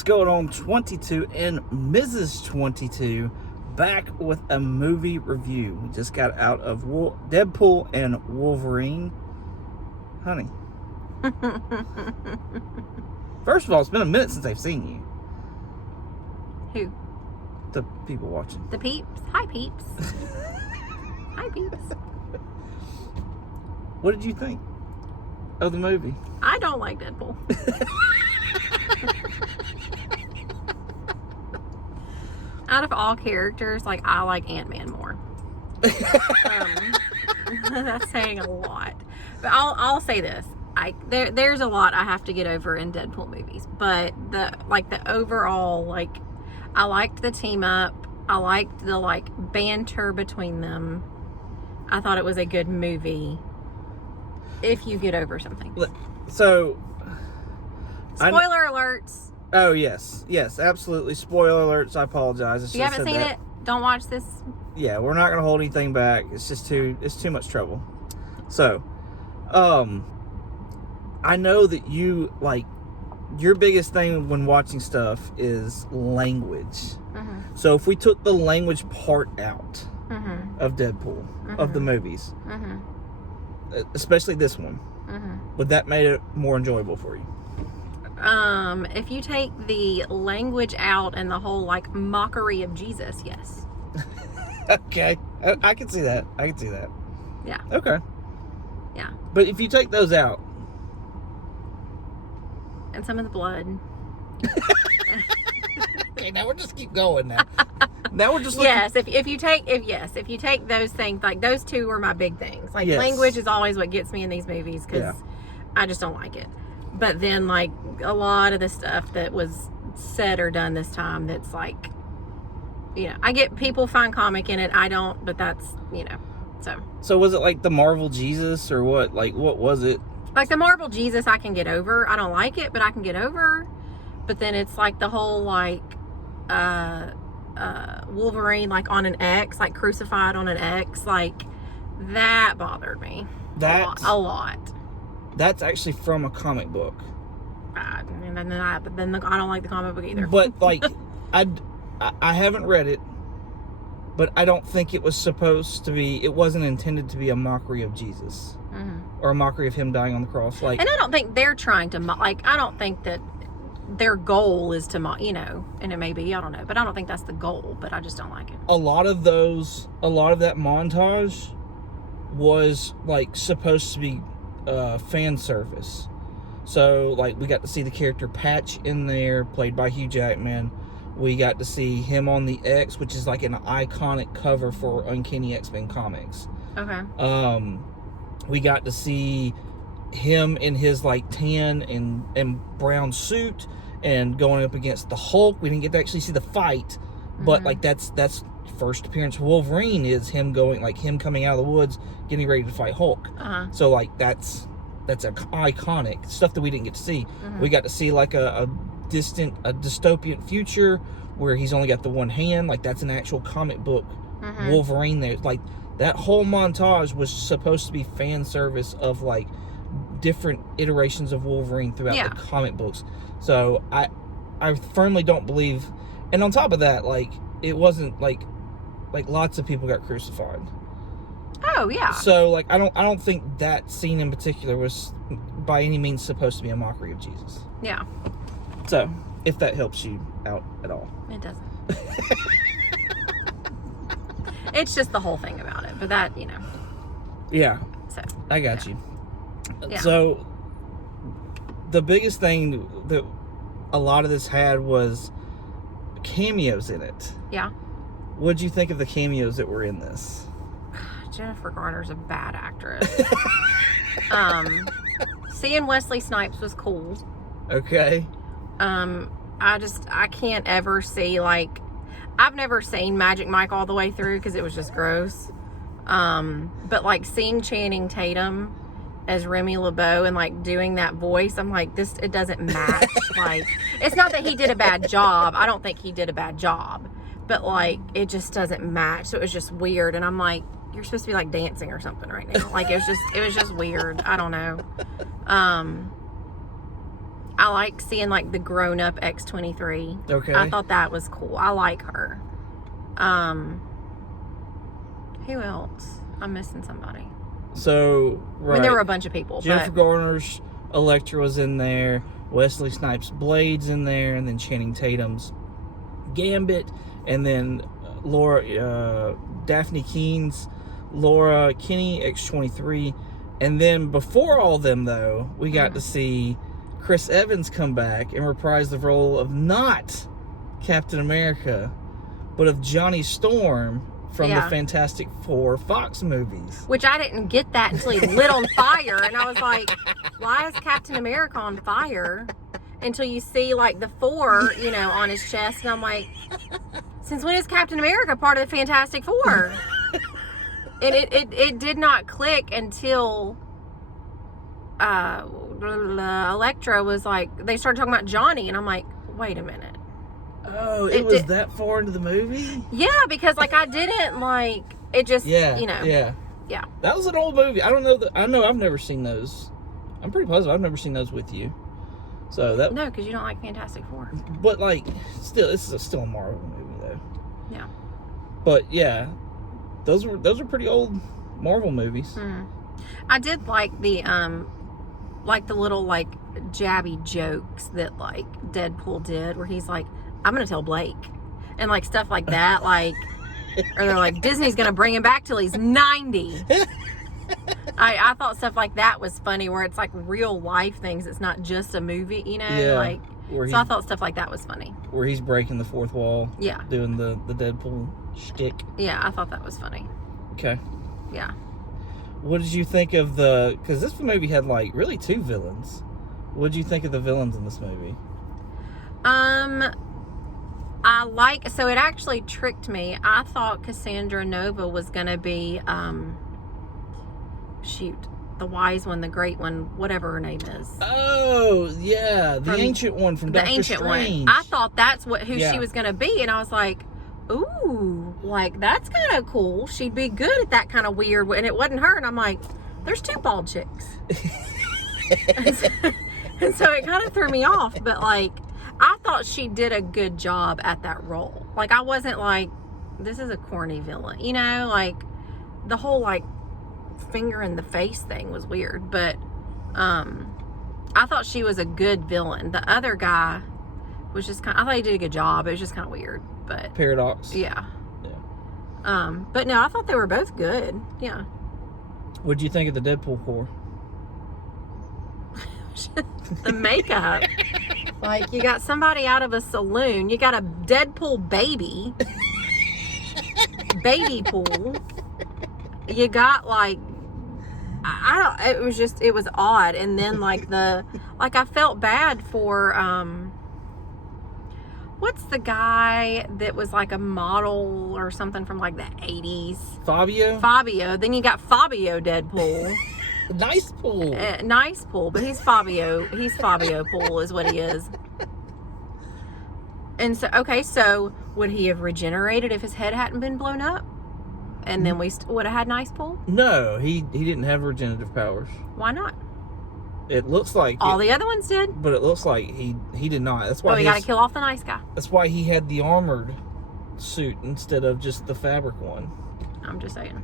What's going on, 22 and Mrs. 22, back with a movie review. We just got out of Deadpool and Wolverine. Honey. First of all, it's been a minute since I've seen you. Who? The people watching. The peeps? Hi, peeps. Hi, peeps. What did you think of the movie? I don't like Deadpool. Out of all characters, I like Ant-Man more. That's saying a lot. But I'll say this. There's a lot I have to get over in Deadpool movies. But the overall, I liked the team up. I liked the banter between them. I thought it was a good movie. If you get over something. So, spoiler alerts. Oh, yes, absolutely. Spoiler alerts. I apologize. If you haven't seen it, don't watch this. Yeah, we're not going to hold anything back. It's just too much trouble. So, I know that you, your biggest thing when watching stuff is language. Mm-hmm. So if we took the language part out Mm-hmm. of Deadpool, Mm-hmm. of the movies, Mm-hmm. especially this one, Mm-hmm. would that make it more enjoyable for you? If you take the language out and the whole mockery of Jesus, yes. Okay, I can see that. Yeah. Okay. Yeah. But if you take those out, And some of the blood. okay, now we'll just keep going now. Now we're just looking. Yes, if you take those things, those two were my big things. Yes. Language is always what gets me in these movies because Yeah. I just don't like it. But then a lot of the stuff that was said or done this time, that's I get people find comic in it. I don't, but that's so. So was it like the Marvel Jesus or what? What was it? The Marvel Jesus, I can get over. I don't like it, but I can get over. But then it's the whole Wolverine on an X, crucified on an X, that bothered me. A lot. That's actually from a comic book. And then I don't like the comic book either. But I haven't read it, but I don't think it was supposed to be. It wasn't intended to be a mockery of Jesus. Mm-hmm. Or a mockery of him dying on the cross. And I don't think they're trying to I don't think that their goal is to and it may be, I don't know, but I don't think that's the goal, but I just don't like it. A lot of that montage was supposed to be fan service. So we got to see the character Patch in there, played by Hugh Jackman. We got to see him on the X, which is an iconic cover for Uncanny X-Men comics. Okay. We got to see him in his tan and brown suit and going up against the Hulk. We didn't get to actually see the fight, but that's first appearance of Wolverine is him going him coming out of the woods getting ready to fight Hulk. Uh-huh. So that's iconic stuff that we didn't get to see. Mm-hmm. We got to see a dystopian future where he's only got the one hand. That's an actual comic book Mm-hmm. Wolverine there. That whole montage was supposed to be fan service of different iterations of Wolverine throughout the comic books. So I firmly don't believe, and on top of that, it wasn't lots of people got crucified. Oh yeah. So I don't think that scene in particular was by any means supposed to be a mockery of Jesus. Yeah. So if that helps you out at all. It doesn't. It's just the whole thing about it, but that, Yeah. So I got you. Yeah. So the biggest thing that a lot of this had was cameos in it. Yeah. What'd you think of the cameos that were in this? Jennifer Garner's a bad actress. Seeing Wesley Snipes was cool. Okay. I can't ever see I've never seen Magic Mike all the way through because it was just gross. But seeing Channing Tatum as Remy LeBeau and doing that voice, I'm it doesn't match. It's not that he did a bad job. I don't think he did a bad job, but it just doesn't match. So it was just weird. And I'm you're supposed to be dancing or something right now. It was just weird. I don't know. I like seeing like the grown up X-23. Okay. I thought that was cool. I like her. Who else? I'm missing somebody. So, right. I mean, there were a bunch of people. Jennifer but Garner's Elektra was in there. Wesley Snipes' Blade's in there, and then Channing Tatum's Gambit, and then Daphne Keene's Laura Kinney, X-23. And then before all them, though, we got to see Chris Evans come back and reprise the role of not Captain America, but of Johnny Storm from the Fantastic Four Fox movies. Which I didn't get that until he lit on fire. And I was like, why is Captain America on fire? Until you see like the 4, on his chest. And I'm like, since when is Captain America part of the Fantastic Four? And it did not click until Elektra was like, they started talking about Johnny. And I'm like, wait a minute. Oh, it was that far into the movie? Yeah, because like I didn't like it just Yeah. That was an old movie. I know I've never seen those. I'm pretty positive I've never seen those with you. So that no, because you don't like Fantastic Four. But like, still, this is still a Marvel movie though. Yeah. But yeah, those were pretty old Marvel movies. I did like the little like jabby jokes that like Deadpool did, where he's like, I'm gonna tell Blake, and like stuff like that, like, or they're like, Disney's gonna bring him back till he's 90. I thought stuff like that was funny, where it's like real life things. It's not just a movie, like. So I thought stuff like that was funny. Where he's breaking the fourth wall. Yeah. Doing the Deadpool shtick. Yeah, I thought that was funny. Okay. Yeah. What did you think of because this movie had like really 2 villains. What did you think of the villains in this movie? So it actually tricked me. I thought Cassandra Nova was gonna be, the wise one, the great one, whatever her name is. Oh, yeah, the ancient one from Doctor Strange. I thought that's who she was gonna be, and I was like, ooh, like that's kind of cool. She'd be good at that kind of weird, and it wasn't her. And I'm like, there's 2 bald chicks, and so it kind of threw me off. But like, I thought she did a good job at that role. Like, I wasn't like, this is a corny villain, like the whole like finger in the face thing was weird, but I thought she was a good villain. The other guy was just I thought he did a good job. It was just kind of weird, but Paradox. Yeah. But no, I thought they were both good. Yeah. What did you think of the Deadpool Corps? The makeup. Like, you got somebody out of a saloon. You got a Deadpool baby. Baby pool. You got like, it was odd. And then like I felt bad for, what's the guy that was like a model or something from like the 80s? Fabio. Then you got Fabio Deadpool. Nice pool. Nice pool, but he's Fabio. He's Fabio Pool is what he is. And so, okay, so would he have regenerated if his head hadn't been blown up? And then we would have had Nice Pool? No, he didn't have regenerative powers. Why not? It looks like all the other ones did. But it looks like he did not. That's why we got to kill off the nice guy. That's why he had the armored suit instead of just the fabric one. I'm just saying.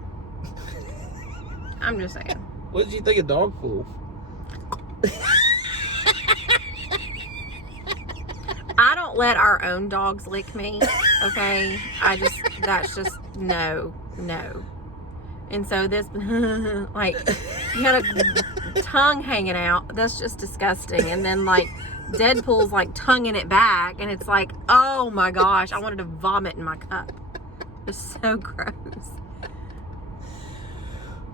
What did you think of Dogpool? I don't let our own dogs lick me, okay? That's just, no. And so this, like, you got a tongue hanging out. That's just disgusting. And then, like, Deadpool's, like, tonguing it back. And it's like, oh, my gosh. I wanted to vomit in my cup. It was so gross.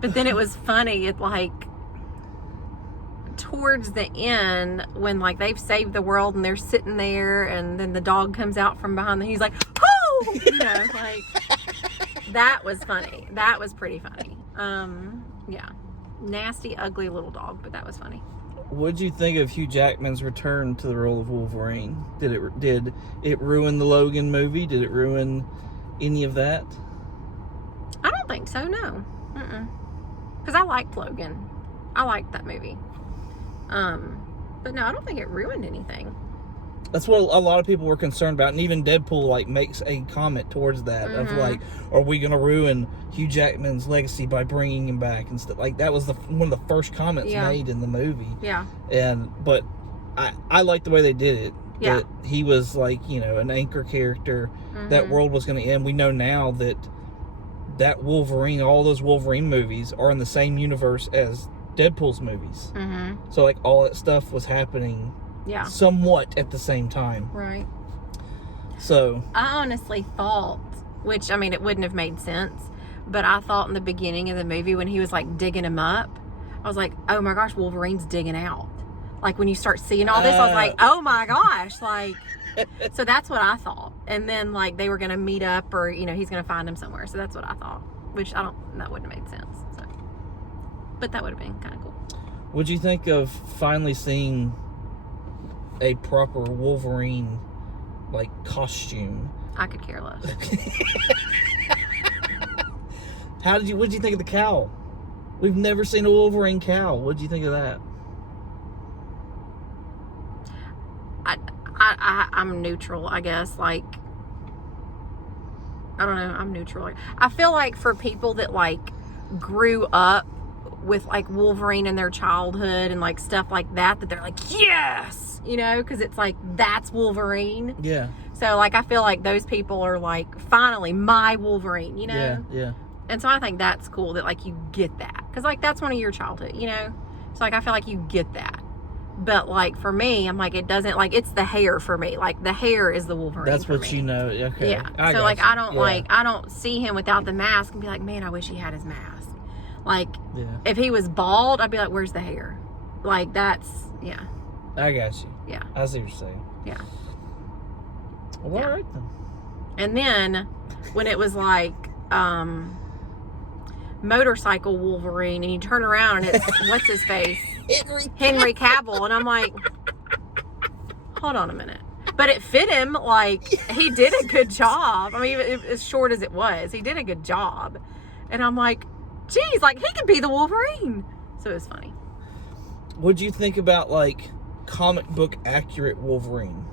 But then it was funny. It, like, towards the end, when, like, they've saved the world and they're sitting there. And then the dog comes out from behind them. He's like, oh! Like... That was funny. That was pretty funny. Yeah. Nasty, ugly little dog, but that was funny. What did you think of Hugh Jackman's return to the role of Wolverine? Did it ruin the Logan movie? Did it ruin any of that? I don't think so, no. Because I liked Logan. I liked that movie. But no, I don't think it ruined anything. That's what a lot of people were concerned about, and even Deadpool like makes a comment towards that of like, are we gonna ruin Hugh Jackman's legacy by bringing him back and stuff? Like that was one of the first comments made in the movie. Yeah. But I like the way they did it. Yeah. That he was like, you know, an anchor character. That world was going to end. We know now that Wolverine, all those Wolverine movies are in the same universe as Deadpool's movies. So like all that stuff was happening. Yeah. Somewhat at the same time. Right. So I honestly thought, which I mean, it wouldn't have made sense, but I thought in the beginning of the movie when he was like digging him up, I was like, oh my gosh, Wolverine's digging out. Like when you start seeing all this, I was like, oh my gosh, like. So that's what I thought. And then like they were gonna meet up, or you know, he's gonna find him somewhere. So that's what I thought. Which that wouldn't have made sense. So, but that would have been kind of cool. What'd you think of finally seeing a proper Wolverine like costume? I could care less. What'd you think of the cowl? We've never seen a Wolverine cowl. What'd you think of that? I'm neutral, I guess. Like, I don't know. I'm neutral. I feel like for people that like grew up with like Wolverine in their childhood and like stuff like that they're like, yes, you know, because it's like that's Wolverine. Yeah. So like I feel like those people are like finally my Wolverine, you know. Yeah. Yeah. And so I think that's cool that like you get that, because like that's one of your childhood, you know. So like I feel like you get that. But like for me, I'm like, it doesn't, like, it's the hair for me. Like the hair is the Wolverine. That's for what me. You know. Okay. Yeah. So like I don't like, I don't see him without the mask and be like, man, I wish he had his mask. Like if he was bald, I'd be like, where's the hair? Like that's I got you. Yeah. I see what you're saying. Yeah. Well, all right then. And then when it was like motorcycle Wolverine, and you turn around and it's what's his face? Henry Cavill, and I'm like, hold on a minute. But it fit him. Like he did a good job. I mean, as short as it was, he did a good job. And I'm like, geez, like he could be the Wolverine. So it was funny. What'd you think about like comic book accurate Wolverine?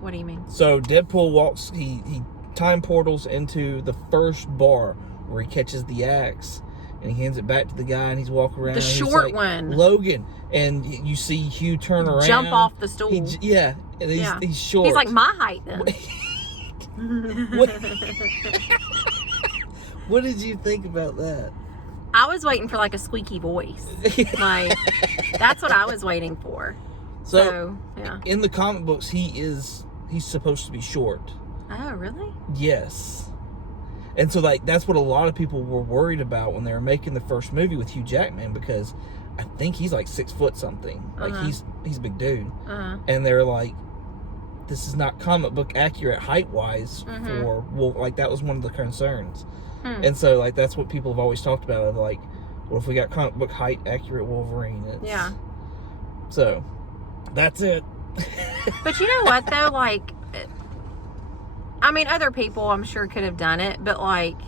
What do you mean? So Deadpool walks, he time portals into the first bar where he catches the axe and he hands it back to the guy and he's walking around. The short one. Logan. And you see Hugh turn around. Jump off the stool. And he's short. He's like my height then. What did you think about that? I was waiting for like a squeaky voice. Like that's what I was waiting for. So yeah. In the comic books, he's supposed to be short. Oh, really? Yes. And so like that's what a lot of people were worried about when they were making the first movie with Hugh Jackman, because I think he's like 6 foot something. Like he's a big dude. And they're like, this is not comic book accurate height wise for like that was one of the concerns. And so like that's what people have always talked about, of like, what if we got comic book height accurate Wolverine? So that's it. But you know what though, like, I mean, other people I'm sure could have done it, but like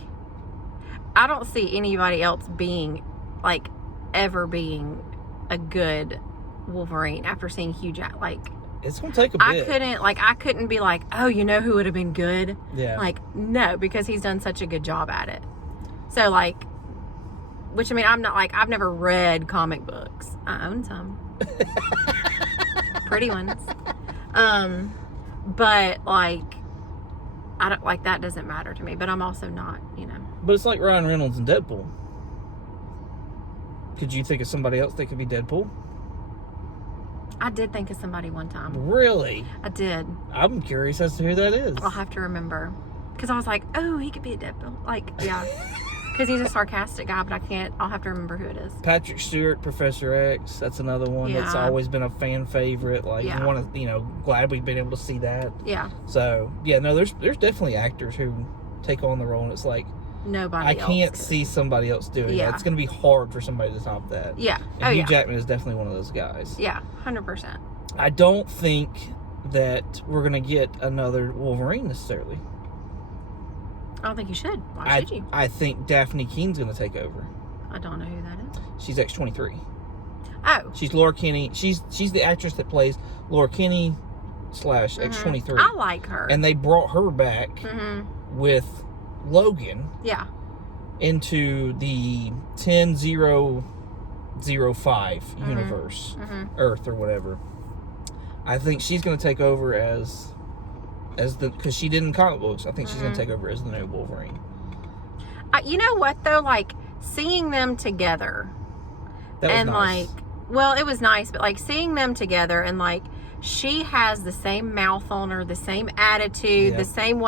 I don't see anybody else being like ever being a good Wolverine after seeing Hugh Jackman. Like it's gonna take a bit. I couldn't be like, oh, you know who would have been good? Yeah. Like, no, because he's done such a good job at it. So like, which I mean, I'm not like, I've never read comic books. I own some. Pretty ones. But like, I don't like, that doesn't matter to me, but I'm also not, you know. But it's like Ryan Reynolds and Deadpool. Could you think of somebody else that could be Deadpool? I did think of somebody one time. Really? I did. I'm curious as to who that is. I'll have to remember. Because I was like, oh, he could be a Deadpool. Like, yeah. Because he's a sarcastic guy, but I'll have to remember who it is. Patrick Stewart, Professor X. That's another one that's always been a fan favorite. Like, glad we've been able to see that. Yeah. So, yeah, no, there's definitely actors who take on the role, and it's like, nobody else can't could. see somebody else doing that. It's going to be hard for somebody to top that. Yeah. And Hugh Jackman is definitely one of those guys. Yeah, 100%. I don't think that we're going to get another Wolverine necessarily. I don't think you should. Why should you? I think Daphne Keene's going to take over. I don't know who that is. She's X-23. Oh. She's Laura Kinney. She's the actress that plays Laura Kinney / X-23. I like her. And they brought her back with Logan. Yeah. Into the 10005 universe, Earth or whatever. I think she's going to take over as because she did in comic books. I think she's going to take over as the new Wolverine. You know what though? Like seeing them together, That was and nice. like, well, it was nice, but like seeing them together and like she has the same mouth on her, the same attitude, the same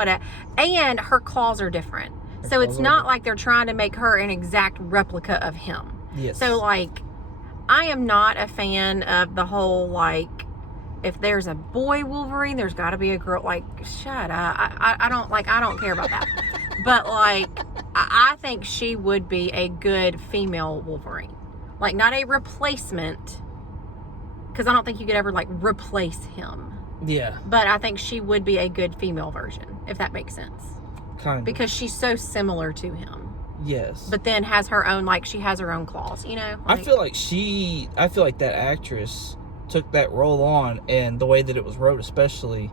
and her claws are different. So it's not like they're trying to make her an exact replica of him. Yes. So like, I am not a fan of the whole like, if there's a boy Wolverine, there's got to be a girl. Like, shut up. I don't care about that. But like, I think she would be a good female Wolverine. Like, not a replacement, because I don't think you could ever like replace him. Yeah. But I think she would be a good female version, if that makes sense. Kind of. Because she's so similar to him. Yes. But then has her own, like, she has her own claws, you know? Like, I feel like that actress took that role on, and the way that it was wrote especially,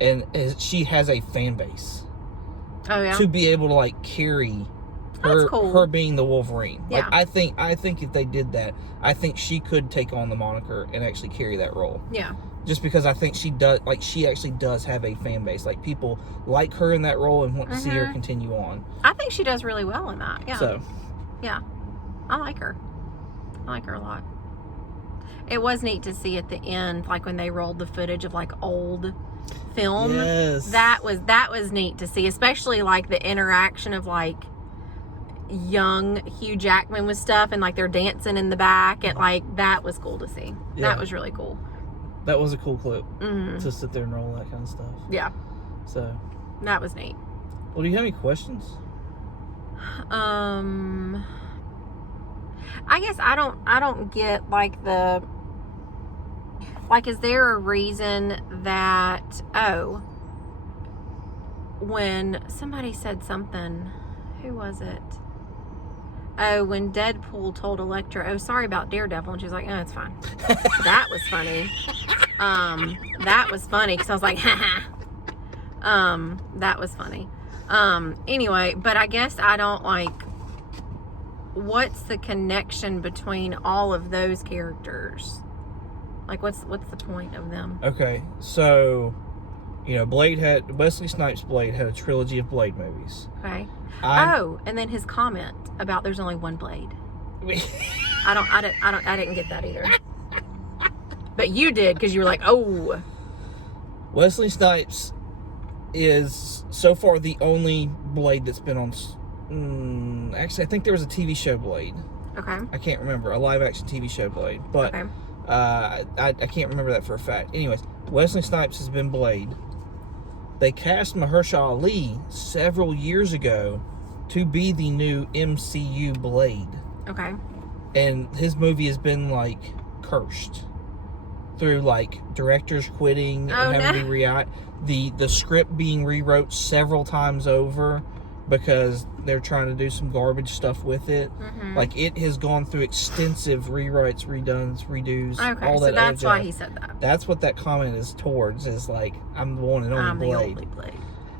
and she has a fan base. Oh, yeah? To be able to, like, carry her being the Wolverine. Yeah. Like, I think if they did that, I think she could take on the moniker and actually carry that role. Yeah. Just because I think she actually does have a fan base. Like, people like her in that role and want to see her continue on. I think she does really well in that. Yeah. So. Yeah. I like her. I like her a lot. It was neat to see at the end, like when they rolled the footage of like old film. Yes. That was neat to see, especially like the interaction of like young Hugh Jackman with stuff, and like they're dancing in the back, and like that was cool to see. Yeah. That was really cool. That was a cool clip to sit there and roll that kind of stuff. Yeah. So. That was neat. Well, do you have any questions? I guess I don't get like the, like, is there a reason that, when somebody said something, who was it? Oh, when Deadpool told Elektra, oh, sorry about Daredevil, and she was like, oh, it's fine. That was funny. That was funny, because I was like, haha. That was funny. Anyway, but I guess I don't like, what's the connection between all of those characters? Like, what's the point of them? Okay, so, Wesley Snipes' Blade had a trilogy of Blade movies. Okay. And then his comment about there's only one Blade. I didn't get that either. But you did, because you were like, oh. Wesley Snipes is so far the only Blade that's been on. Actually, I think there was a TV show Blade. Okay. I can't remember, a live action TV show Blade, but okay. I can't remember that for a fact. Anyways, Wesley Snipes has been Blade. They cast Mahershala Ali several years ago to be the new MCU Blade. Okay. And his movie has been like cursed through like directors quitting and having to be the script being rewrote several times over because they're trying to do some garbage stuff with it. Like, it has gone through extensive rewrites, redoes, all that. So that's why he said that. That's what that comment is towards, is like, I'm the one and only Blade. The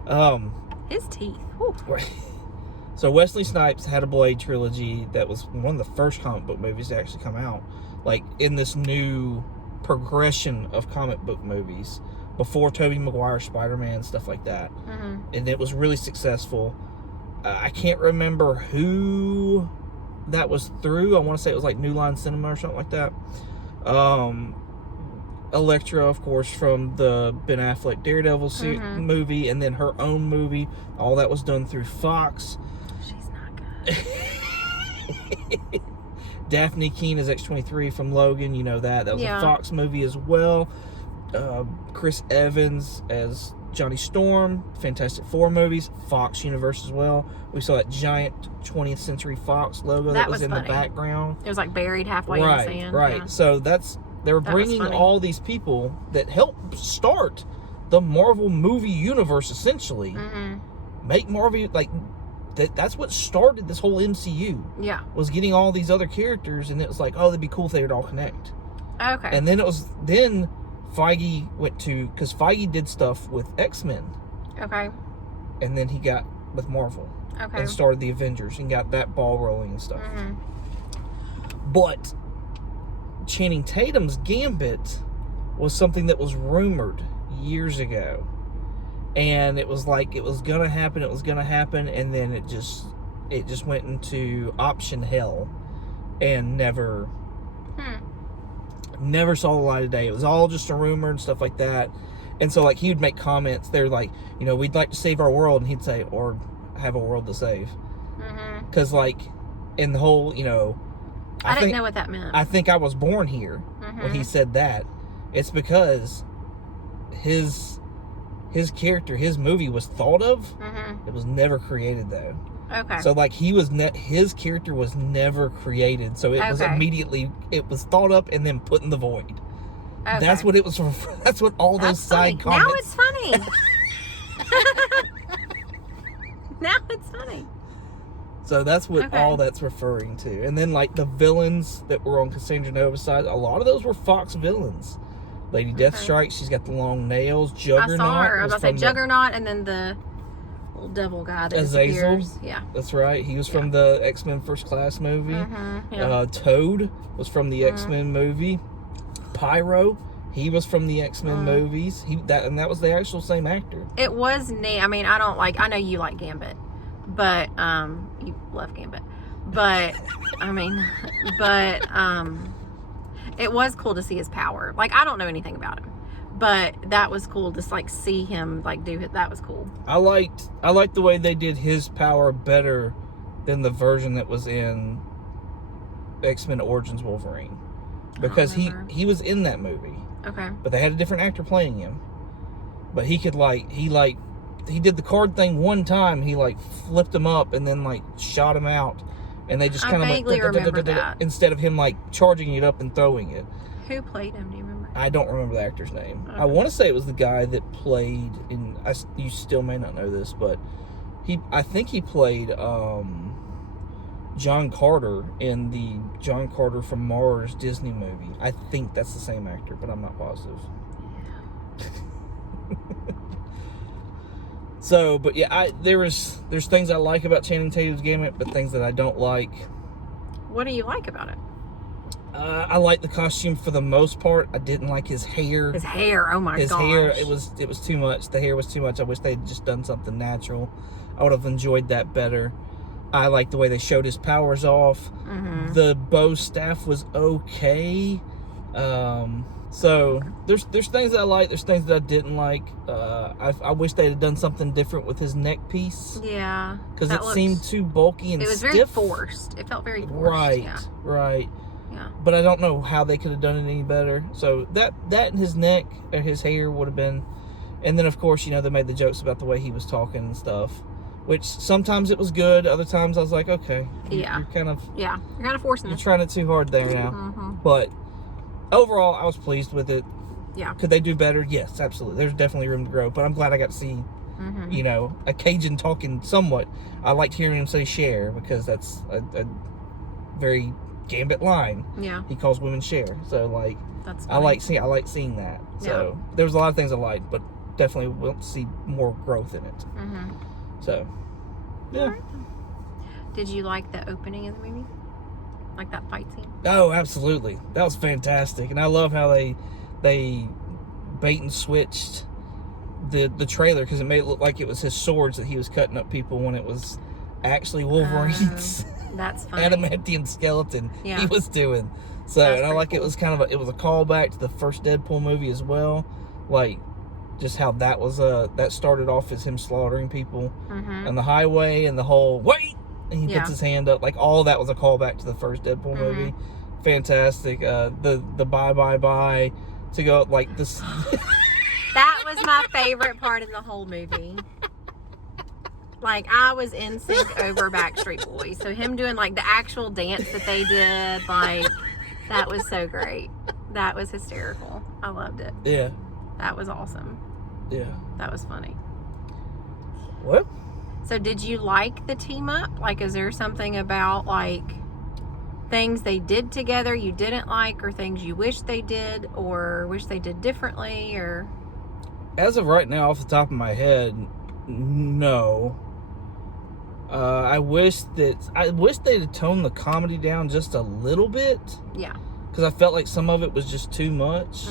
only Blade. His teeth. Right. So Wesley Snipes had a Blade trilogy that was one of the first comic book movies to actually come out, like, in this new progression of comic book movies before Tobey Maguire, Spider-Man, stuff like that. And it was really successful. I can't remember who that was through. I want to say it was like New Line Cinema or something like that. Elektra, of course, from the Ben Affleck Daredevil movie, and then her own movie. All that was done through Fox. She's not good. Daphne Keane as X-23 from Logan. You know that. That was a Fox movie as well. Chris Evans as Johnny Storm, Fantastic Four movies, Fox Universe as well. We saw that giant 20th Century Fox logo that was in the background. It was like buried halfway in the sand. Right. Yeah. So they were bringing all these people that helped start the Marvel movie universe, essentially. Make Marvel, like, that's what started this whole MCU. Yeah. Was getting all these other characters, and it was like, oh, that'd be cool if they would all connect. Okay. And then Feige went to, because Feige did stuff with X-Men. Okay. And then he got with Marvel. Okay. And started the Avengers and got that ball rolling and stuff. But Channing Tatum's Gambit was something that was rumored years ago. And it was like, it was going to happen, and then it just went into option hell and never saw the light of day. It was all just a rumor and stuff like that. And so, like, he would make comments. They're like, we'd like to save our world. And he'd say, or have a world to save. Because, like, in the whole, I didn't know what that meant. I think I was born here when he said that. It's because his character, his movie was thought of. It was never created, though. Okay. So, like, his character was never created. So it was immediately, it was thought up and then put in the void. Okay. That's what it was for. That's what all those side comments. Now it's funny. Now it's funny. So that's what all that's referring to. And then, like, the villains that were on Cassandra Nova's side, a lot of those were Fox villains. Lady Deathstrike, she's got the long nails. Juggernaut. I saw her. I was about to say Juggernaut, and then the little devil guy that disappears. Yeah. That's right. He was from the X-Men First Class movie. Toad was from the X-Men movie. Pyro, he was from the X-Men movies. That was the actual same actor. It was neat. I mean, I know you like Gambit, but you love Gambit, but it was cool to see his power. Like, I don't know anything about him, but that was cool to like see him like do it. That was cool. I liked the way they did his power better than the version that was in X-Men Origins Wolverine. Because he was in that movie. Okay. But they had a different actor playing him. But he could he did the card thing one time. He flipped him up and then shot him out. And they just kind of vaguely remember that. Instead of him charging it up and throwing it. Who played him? Do you remember? I don't remember the actor's name. Okay. I want to say it was the guy that played in. You still may not know this, but I think he played John Carter in the John Carter from Mars Disney movie. I think that's the same actor, but I'm not positive. So, but yeah, there's things I like about Channing Tatum's Gambit, but things that I don't like. What do you like about it? I like the costume for the most part. I didn't like his hair. His hair, oh my gosh. His hair, it was too much. The hair was too much. I wish they'd just done something natural. I would have enjoyed that better. I like the way they showed his powers off. The bow staff was okay. So there's things that I like. There's things that I didn't like. I wish they had done something different with his neck piece. Yeah, because it seemed too bulky and stiff. It was very forced. It felt very forced. Right. Yeah. But I don't know how they could have done it any better. So that and his neck or his hair would have been. And then of course they made the jokes about the way he was talking and stuff. Which sometimes it was good, other times I was like, okay, you're kind of forcing it. You're trying it too hard there now. But overall, I was pleased with it. Yeah. Could they do better? Yes, absolutely. There's definitely room to grow. But I'm glad I got to see, a Cajun talking somewhat. I liked hearing him say "share" because that's a very Gambit line. Yeah. He calls women "share," so that's funny. I like seeing that. So there was a lot of things I liked, but definitely want to see more growth in it. So, yeah. Right. Did you like the opening of the movie? Like that fight scene? Oh, absolutely. That was fantastic. And I love how they bait and switched the trailer because it made it look like it was his swords that he was cutting up people when it was actually Wolverine's that's funny. adamantium skeleton he was doing. So, and I like cool. It was kind of it was a callback to the first Deadpool movie as well. Just how that was that started off as him slaughtering people on the highway and the whole wait and he puts his hand up, all of that was a callback to the first Deadpool movie. Fantastic. The bye to go this. That was my favorite part in the whole movie. I was in sync over Backstreet Boys, so him doing the actual dance that they did, that was so great. That was hysterical. I loved it. Yeah. That was awesome. Yeah. That was funny. What? So did you like the team up? Like, is there something about, like, things they did together you didn't like, or things you wish they did, or wish they did differently, or? As of right now, off the top of my head, no. I wish they'd have toned the comedy down just a little bit. Yeah. Because I felt like some of it was just too much.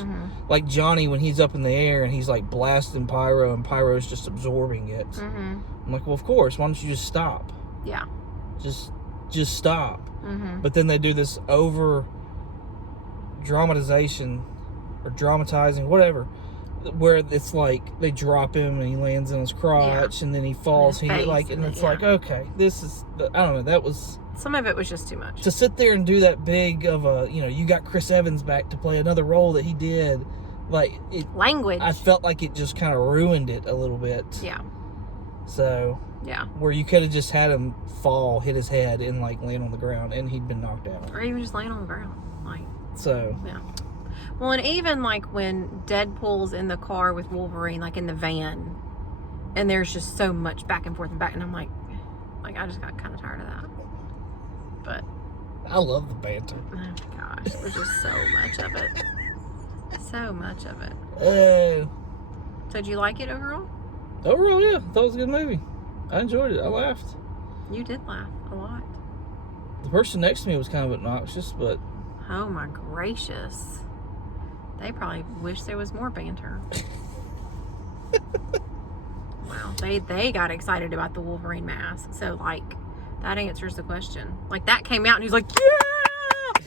Like Johnny, when he's up in the air and he's like blasting Pyro and Pyro's just absorbing it. I'm like, well, of course, why don't you just stop? Yeah. Just stop. But then they do this over dramatization or dramatizing, whatever, where it's like they drop him and he lands in his crotch and then he falls. It's like, okay, this is, I don't know, that was, some of it was just too much. to sit there and do that big of a, you got Chris Evans back to play another role that he did, like it, language. I felt like it just kind of ruined it a little bit. Yeah. So yeah, where you could have just had him fall, hit his head, and like land on the ground, and he'd been knocked out. Or even just laying on the ground, like. So yeah. Well, and even like when Deadpool's in the car with Wolverine, like in the van, and there's just so much back and forth and back, and I'm like I just got kind of tired of that. But I love the banter. Oh my gosh, it was just so much of it. So much of it. So did you like it overall? Overall, yeah. I thought it was a good movie. I enjoyed it. I laughed. You did laugh a lot. The person next to me was kind of obnoxious, but... Oh my gracious. They probably wish there was more banter. Wow. They got excited about the Wolverine mask. So, like, that answers the question. Like, that came out and he's like, yeah!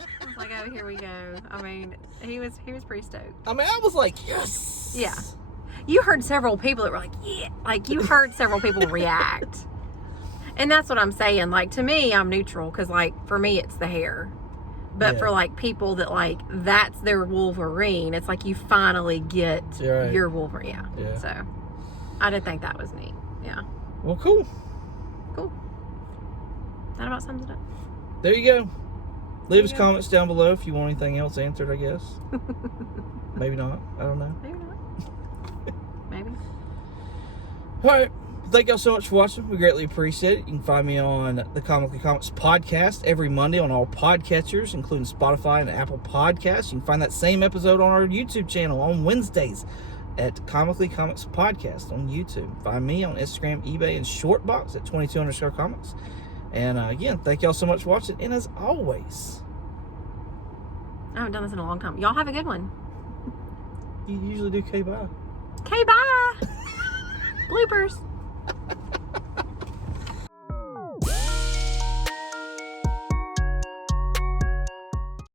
I was like, oh, here we go. I mean, he was pretty stoked. I mean, I was like, yes! Yeah. You heard several people that were like, yeah. Like, you heard several people react. And that's what I'm saying. Like, to me, I'm neutral. Because, like, for me, it's the hair. But for, like, people that, like, that's their Wolverine, it's like you finally get your Wolverine. Yeah. So, I did think that was neat. Yeah. Well, cool. Cool. That about sums it up. There you go. Leave us comments down below if you want anything else answered, I guess. Maybe not. I don't know. Maybe not. Maybe. All right. Thank y'all so much for watching. We greatly appreciate it. You can find me on the Comically Comics podcast every Monday on all podcatchers, including Spotify and Apple Podcasts. You can find that same episode on our YouTube channel on Wednesdays at Comically Comics Podcast on YouTube. Find me on Instagram, eBay, and Shortbox at 22_comics. And again, thank y'all so much for watching. And as always, I haven't done this in a long time. Y'all have a good one. You usually do K-bye. Okay, bye. Bloopers.